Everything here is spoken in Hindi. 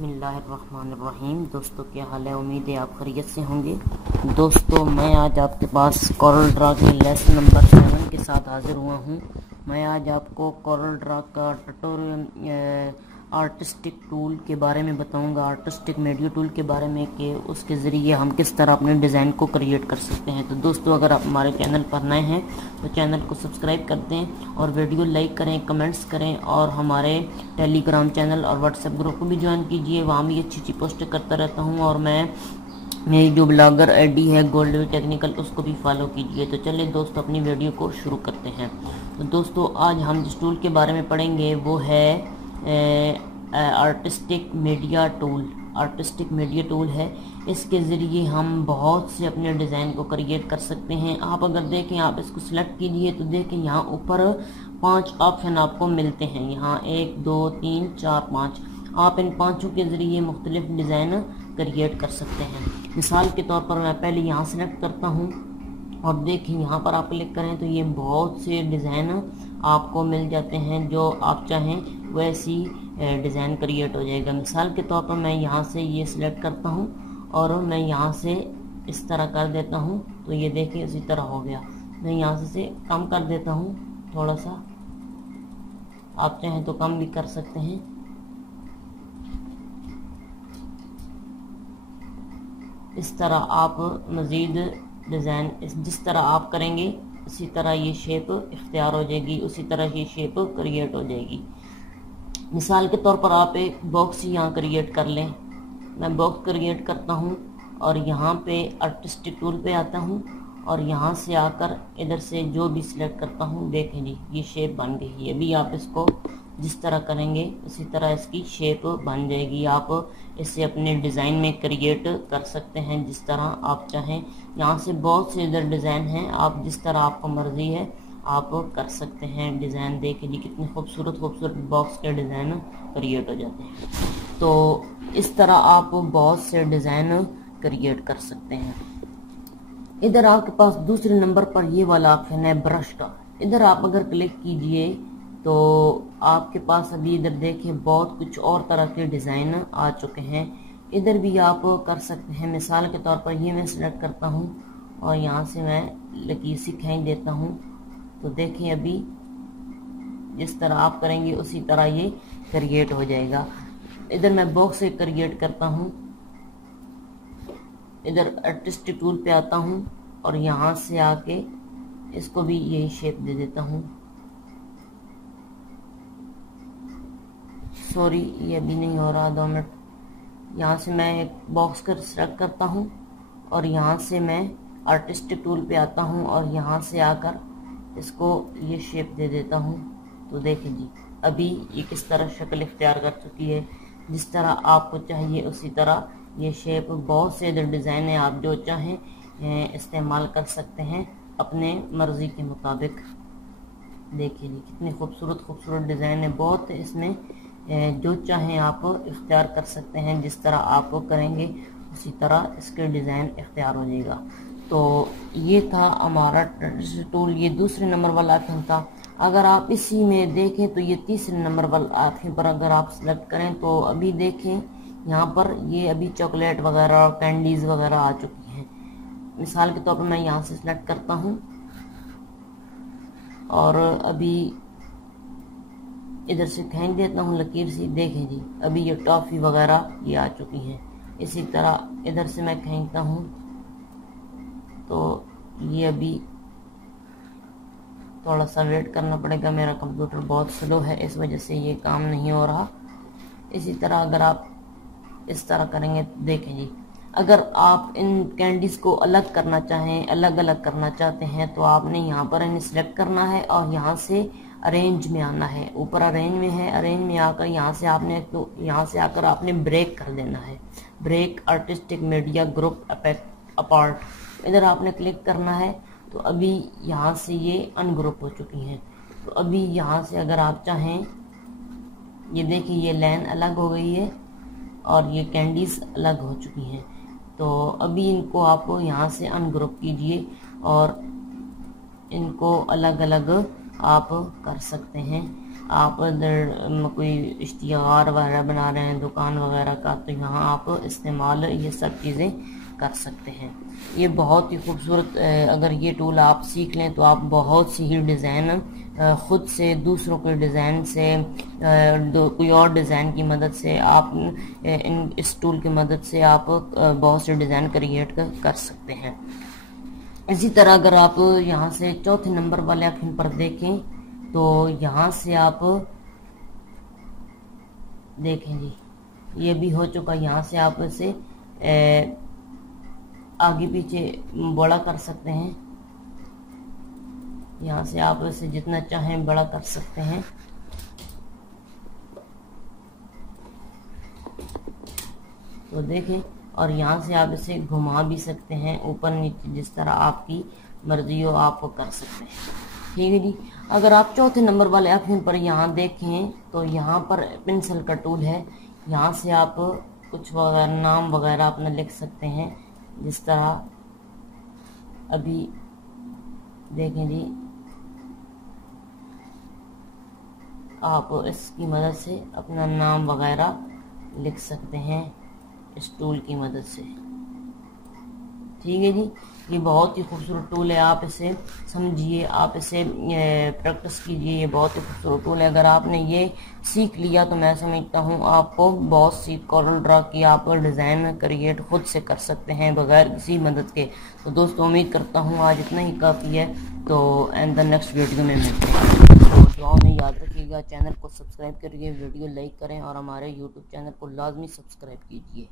बिस्मिल्लाहिर्रहमानिर्रहीम। दोस्तों क्या हाल है, उम्मीद है आप खैरियत से होंगे। दोस्तों मैं आज आपके पास कोरल ड्रा के लेसन नंबर 7 के साथ हाजिर हुआ हूँ। मैं आज आपको कोरल ड्रा का ट्यूटोरियल आर्टिस्टिक टूल के बारे में बताऊंगा, आर्टिस्टिक मीडिया टूल के बारे में कि उसके ज़रिए हम किस तरह अपने डिज़ाइन को क्रिएट कर सकते हैं। तो दोस्तों अगर आप हमारे चैनल पर नए हैं तो चैनल को सब्सक्राइब कर दें और वीडियो लाइक करें, कमेंट्स करें और हमारे टेलीग्राम चैनल और व्हाट्सएप ग्रुप को भी ज्वाइन कीजिए। वहाँ भी अच्छी अच्छी पोस्ट करता रहता हूँ और मेरी जो ब्लॉगर आईडी है गोल्ड टेक्निकल, उसको भी फॉलो कीजिए। तो चलिए दोस्तों अपनी वीडियो को शुरू करते हैं। तो दोस्तों आज हम जिस टूल के बारे में पढ़ेंगे वो है artistic media tool. Artistic media tool है, इसके ज़रिए हम बहुत से अपने डिज़ाइन को क्रिएट कर सकते हैं। आप अगर देखें, आप इसको सिलेक्ट कीजिए तो देखें यहाँ ऊपर 5 ऑप्शन आपको मिलते हैं। यहाँ 1 2 3 4 5। आप इन 5 के ज़रिए मुख्तलिफ डिज़ाइन क्रिएट कर सकते हैं। मिसाल के तौर पर मैं पहले यहाँ सेलेक्ट करता हूँ और देखिए यहाँ पर आप क्लिक करें तो ये बहुत से डिज़ाइन आपको मिल जाते हैं। जो आप चाहें वैसी डिज़ाइन क्रिएट हो जाएगा। मिसाल के तौर पर मैं यहाँ से ये सिलेक्ट करता हूँ और मैं यहाँ से इस तरह कर देता हूँ तो ये देखिए इसी तरह हो गया। मैं यहाँ से कम कर देता हूँ थोड़ा सा, आप चाहें तो कम भी कर सकते हैं। इस तरह आप मज़ीद डिज़ाइन जिस तरह आप करेंगे इसी तरह ये शेप इख्तियार हो जाएगी, उसी तरह ये शेप क्रिएट हो जाएगी। मिसाल के तौर पर आप एक बॉक्स यहाँ क्रिएट कर लें। मैं बॉक्स क्रिएट करता हूँ और यहाँ पे आर्टिस्टिक टूल पे आता हूँ और यहाँ से आकर इधर से जो भी सिलेक्ट करता हूँ, देखें जी ये शेप बन गई है। अभी आप इसको जिस तरह करेंगे उसी तरह इसकी शेप बन जाएगी। आप इसे अपने डिज़ाइन में क्रिएट कर सकते हैं जिस तरह आप चाहें। यहाँ से बहुत से इधर डिज़ाइन हैं, आप जिस तरह आपको मर्ज़ी है आप कर सकते हैं डिज़ाइन। देखिए जी कितने खूबसूरत खूबसूरत बॉक्स के डिज़ाइन क्रिएट हो जाते हैं। तो इस तरह आप बहुत से डिज़ाइन क्रिएट कर सकते हैं। इधर आपके पास दूसरे नंबर पर ये वाला ऑप्शन है ब्रश का। इधर आप अगर क्लिक कीजिए तो आपके पास अभी इधर देखिए बहुत कुछ और तरह के डिज़ाइन आ चुके हैं। इधर भी आप कर सकते हैं। मिसाल के तौर पर ये मैं सिलेक्ट करता हूँ और यहाँ से मैं लकीर सी खींच देता हूँ तो देखिए अभी जिस तरह आप करेंगे उसी तरह ये क्रिएट हो जाएगा। इधर मैं बॉक्स से क्रिएट करता हूँ, इधर आर्टिस्टिक टूल पे आता हूँ और यहाँ से आके इसको भी यही शेप दे देता हूँ। सॉरी ये अभी नहीं हो रहा, 2 मिनट। यहाँ से मैं एक बॉक्स कर सेलेक्ट करता हूँ और यहाँ से मैं आर्टिस्टिक टूल पे आता हूँ और यहाँ से आकर इसको ये शेप दे देता हूँ। तो देखिए जी अभी ये किस तरह शक्ल इख्तियार कर चुकी है। जिस तरह आपको चाहिए उसी तरह ये शेप, बहुत से इधर डिज़ाइन है, आप जो चाहें इस्तेमाल कर सकते हैं अपने मर्ज़ी के मुताबिक। देखिए जी कितने खूबसूरत खूबसूरत डिज़ाइन है, बहुत इसमें जो चाहें आप इख्तियार कर सकते हैं। जिस तरह आप करेंगे उसी तरह इसके डिज़ाइन इख्तियार हो जाएगा। तो ये था हमारा टूल, ये दूसरे नंबर वाला ऑप्शन था। अगर आप इसी में देखें तो ये तीसरे नंबर वाला ऑप्शन पर अगर आप सेलेक्ट करें तो अभी देखें यहाँ पर ये अभी चॉकलेट वगैरह और कैंडीज़ वगैरह आ चुकी हैं। मिसाल के तौर पर मैं यहाँ से सेलेक्ट करता हूँ और अभी इधर से खींच देता हूँ लकीर सी। देखें जी अभी ये टॉफ़ी वगैरह ये आ चुकी हैं। इसी तरह इधर से मैं खींचता हूँ तो ये अभी थोड़ा सा वेट करना पड़ेगा, मेरा कंप्यूटर बहुत स्लो है इस वजह से ये काम नहीं हो रहा। इसी तरह अगर आप इस तरह करेंगे तो देखें जी अगर आप इन कैंडीज़ को अलग करना चाहें, अलग अलग करना चाहते हैं तो आपने यहाँ पर इन्हें सिलेक्ट करना है और यहाँ से अरेंज में आना है। ऊपर अरेंज में है, अरेंज में आकर यहाँ से आपने तो यहाँ से आकर आपने ब्रेक कर देना है। Break artistic media group apart, इधर आपने क्लिक करना है। तो अभी यहाँ से ये अनग्रुप हो चुकी हैं। तो अभी यहाँ से अगर आप चाहें, ये देखिए ये लाइन अलग हो गई है और ये कैंडीज़ अलग हो चुकी हैं। तो अभी इनको आप यहाँ से अनग्रुप कीजिए और इनको अलग अलग आप कर सकते हैं। आप अगर कोई इश्तिहार वगैरह बना रहे हैं दुकान वगैरह का, तो यहाँ आप इस्तेमाल ये सब चीज़ें कर सकते हैं। ये बहुत ही खूबसूरत, अगर ये टूल आप सीख लें तो आप बहुत सी ही डिज़ाइन ख़ुद से, दूसरों के डिज़ाइन से, कोई और डिज़ाइन की मदद से आप इस टूल की मदद से आप बहुत से डिज़ाइन क्रिएट कर सकते हैं। इसी तरह अगर आप यहाँ से चौथे नंबर वाले ऑप्शन पर देखें तो यहाँ से आप देखें जी, ये भी हो चुका। यहाँ से आप इसे आगे पीछे बड़ा कर सकते हैं। यहाँ से आप इसे जितना चाहें बड़ा कर सकते हैं। तो देखें, और यहाँ से आप इसे घुमा भी सकते हैं ऊपर नीचे, जिस तरह आपकी मर्जी हो आप कर सकते हैं। ठीक है जी। अगर आप चौथे नंबर वाले ऑप्शन पर यहाँ देखें तो यहाँ पर पेंसिल का टूल है। यहाँ से आप कुछ वगैरह नाम वगैरह अपना लिख सकते हैं, जिस तरह अभी देखें जी, आप इसकी मदद से अपना नाम वगैरह लिख सकते हैं इस टूल की मदद से। ठीक है जी। ये बहुत ही खूबसूरत टूल है, आप इसे समझिए, आप इसे प्रैक्टिस कीजिए। ये बहुत ही खूबसूरत टूल है। अगर आपने ये सीख लिया तो मैं समझता हूँ आपको बहुत सी कोरल ड्रा की आप डिज़ाइन क्रिएट खुद से कर सकते हैं बगैर किसी मदद के। तो दोस्तों उम्मीद करता हूँ आज इतना ही काफ़ी है। तो एंड द नेक्स्ट वीडियो में मिलते हैं। तो दुआ में याद रखिएगा, चैनल को सब्सक्राइब करिए, वीडियो लाइक करें और हमारे यूट्यूब चैनल को लाजमी सब्सक्राइब कीजिए।